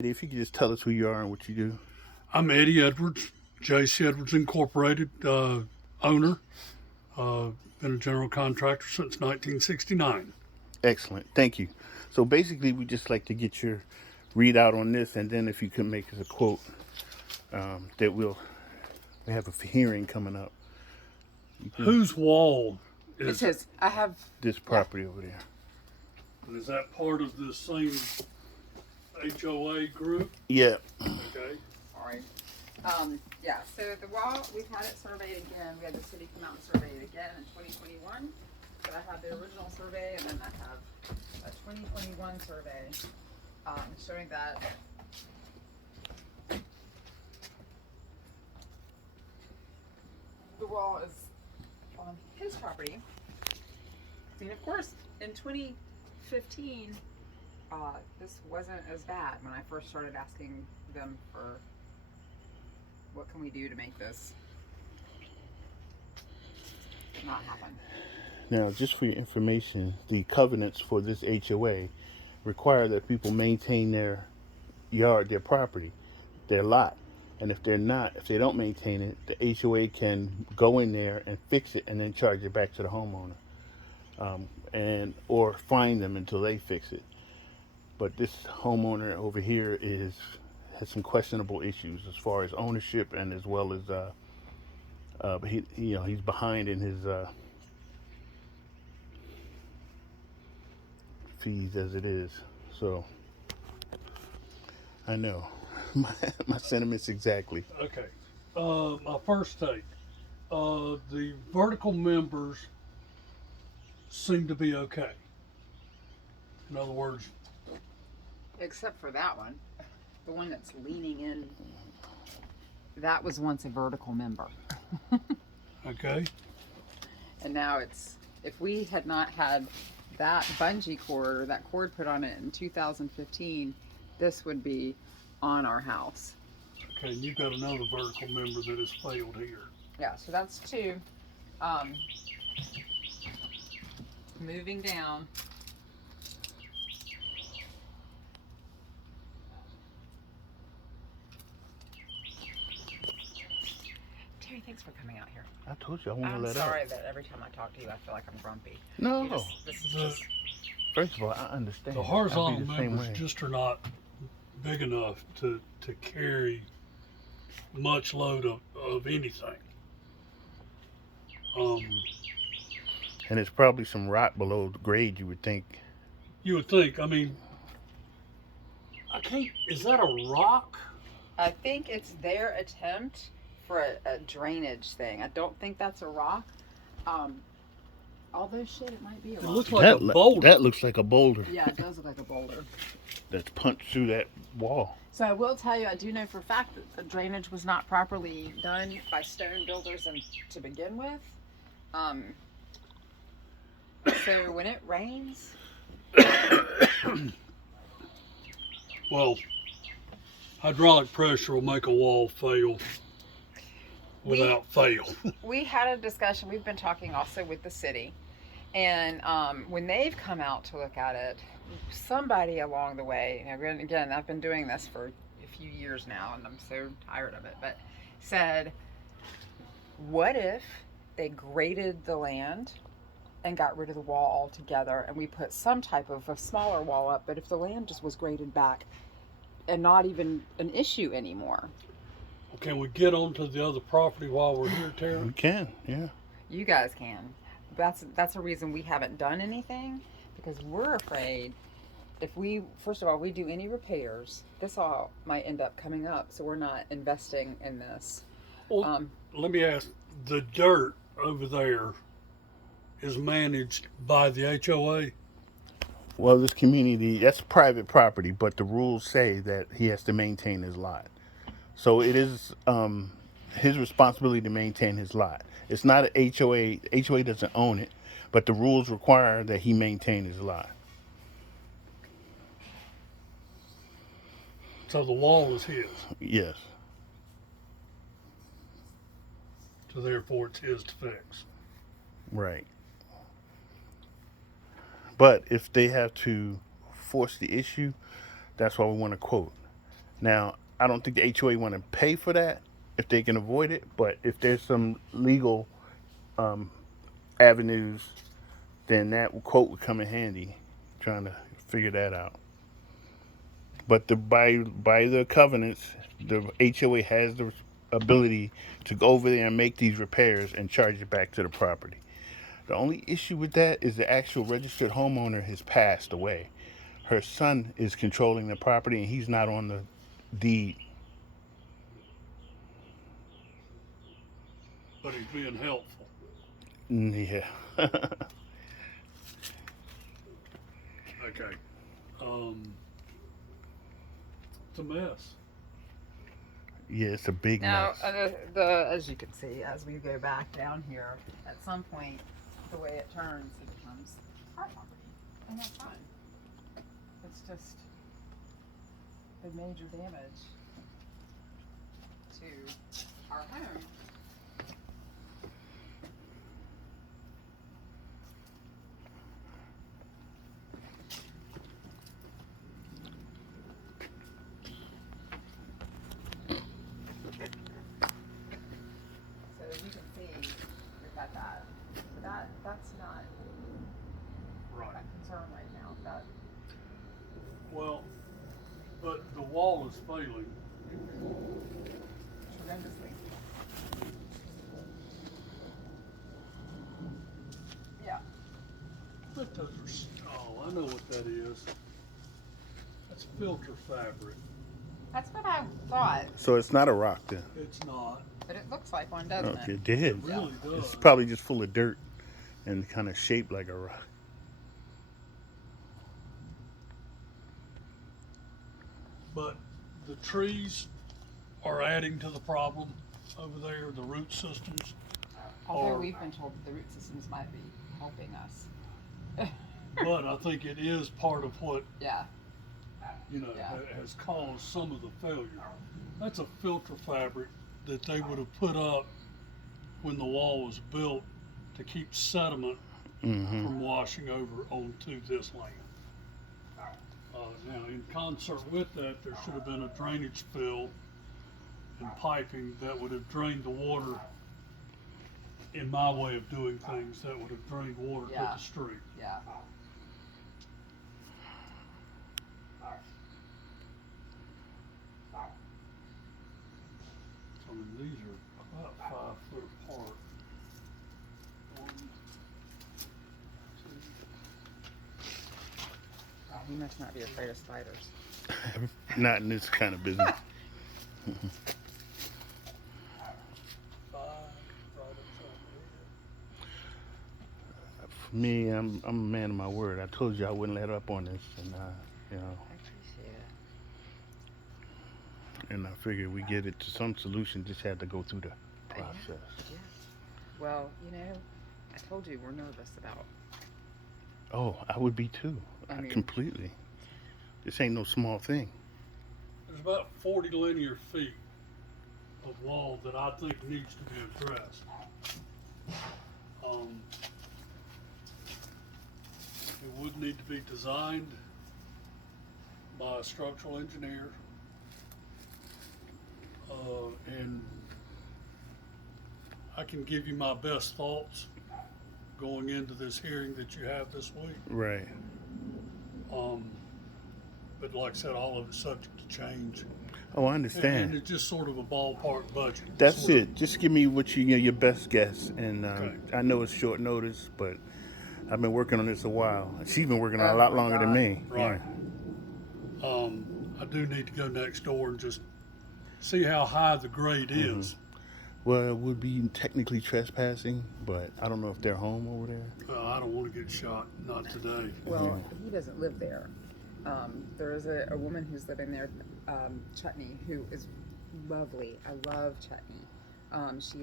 If you could just tell us who you are and what you do. I'm Eddie Edwards, J.C. Edwards Incorporated, owner. Uh, been a general contractor since 1969. Excellent. Thank you. So basically, we just like to get your readout on this, and then if you could make us a quote that we have a hearing coming up. You can, Whose wall It's is it? his. I have. this Yeah. property over there. And is that part of the same HOA group? Yeah. Okay. Sorry. Yeah. So the wall, we've had it surveyed again. We had the city come out and survey it again in 2021. But I have the original survey, and then I have a 2021 survey showing that the wall is on his property. I mean, of course, in 2015, this wasn't as bad when I first started asking them for what can we do to make this not happen. Now, just for your information, the covenants for this HOA require that people maintain their yard, their property, their lot. And if they don't maintain it, the HOA can go in there and fix it and then charge it back to the homeowner, and or fine them until they fix it. But this homeowner over here has some questionable issues as far as ownership and as well as he's behind in his fees as it is. So I know my sentiments exactly. Okay. My first take. The vertical members seem to be okay. In other words, Except for that one, the one that's leaning in. That was once a vertical member. okay. And now it's, if we had not had that bungee cord or that cord put on it in 2015, this would be on our house. Okay, and you've got another vertical member that has failed here. Yeah, so that's two. Moving down. Terry, thanks for coming out here. I told you I want to I'm let sorry up. that every time I talk to you, I feel like I'm grumpy. No, This is The, just. first of all, I understand. the I'll horizontal be the same members way. just are not big enough to carry much load of anything. And it's probably some rot below the grade, you would think. You would think, I mean, I can't, is that a rock? I think it's their attempt for a drainage thing. I don't think that's a rock. Although shit, it might be a It rock. looks like a boulder. That looks like a boulder Yeah, it does look like a boulder. that's punched through that wall. So I will tell you, I do know for a fact that the drainage was not properly done by stone builders and to begin with. So when it rains, Well, hydraulic pressure will make a wall fail without fail. we had a discussion. We've been talking also with the city, and when they've come out to look at it, somebody along the way, and again, I've been doing this for a few years now, and I'm so tired of it, but said, what if they graded the land and got rid of the wall altogether, and we put some type of a smaller wall up, but if the land just was graded back and not even an issue anymore. Can we get onto the other property while we're here, Terry? We can, yeah. You guys can. That's a reason we haven't done anything, because we're afraid if we, first of all, we do any repairs, this all might end up coming up, so we're not investing in this. Well, let me ask, the dirt over there is managed by the HOA? Well, this community, that's private property, but the rules say that he has to maintain his lot. So it is his responsibility to maintain his lot. It's not an HOA. HOA doesn't own it, but the rules require that he maintain his lot. So the wall is his. Yes. So therefore it's his to fix. Right. But if they have to force the issue, that's why we want to quote. Now, I don't think the HOA want to pay for that if they can avoid it, but if there's some legal um, avenues, then that quote would come in handy trying to figure that out. But by the covenants, the HOA has the ability to go over there and make these repairs and charge it back to the property. The only issue with that is the actual registered homeowner has passed away. Her son is controlling the property and he's not on the deed. But he's being helpful. Yeah. Okay. It's a mess. Yeah, it's a big Now, mess. as you can see, as we go back down here, at some point, the way it turns, it becomes our property, and that's fine. It's just the major damage to our home. So as you can see, we've got that. So that's not Right. a concern right now. That Well, but the wall is failing. tremendously. Yeah. But those are, oh, I know what that is. That's filter fabric. That's what I thought, So it's not a rock then. It's not. but it looks like one, doesn't Okay, it? it is. It really does. It's probably just full of dirt and kind of shaped like a rock. But the trees are adding to the problem over there, the root systems. Although Or- we've been told that the root systems might be helping us. But I think it is part of what, Yeah. you know, Yeah. has caused some of the failure. That's a filter fabric that they would have put up when the wall was built to keep sediment Mm-hmm. from washing over onto this land. Now, in concert with that, there should have been a drainage fill and piping that would have drained the water. In my way of doing things, that would have drained water to Yeah. the street. Yeah. I mean, these are about 5 foot apart. One, two, You must not be afraid of spiders. Not in this kind of business. five, right up top For me, I'm a man of my word. I told you I wouldn't let up on this, and you know, I appreciate it. and I figured we get it to some solution. Just had to go through the Yeah. process. Yeah. Well, I told you we're nervous about. Oh, I would be too. I mean- Completely. This ain't no small thing. There's about 40 linear feet of wall that I think needs to be addressed. It would need to be designed by a structural engineer. And I can give you my best thoughts going into this hearing that you have this week. Right. But like I said, all of it's subject to change. Oh, I And understand. it's just sort of a ballpark budget. That's sort of. it. Just give me what your best guess, and Okay. I know it's short notice, but I've been working on this a while. She's been working on it a Oh lot my longer than God. me. Right. Yeah. I do need to go next door and just see how high the grade is. Well, it would be technically trespassing, but I don't know if they're home over there. I don't want to get shot, not today. Well, he doesn't live there. There is a woman who's living there, Chutney, who is lovely. I love Chutney. She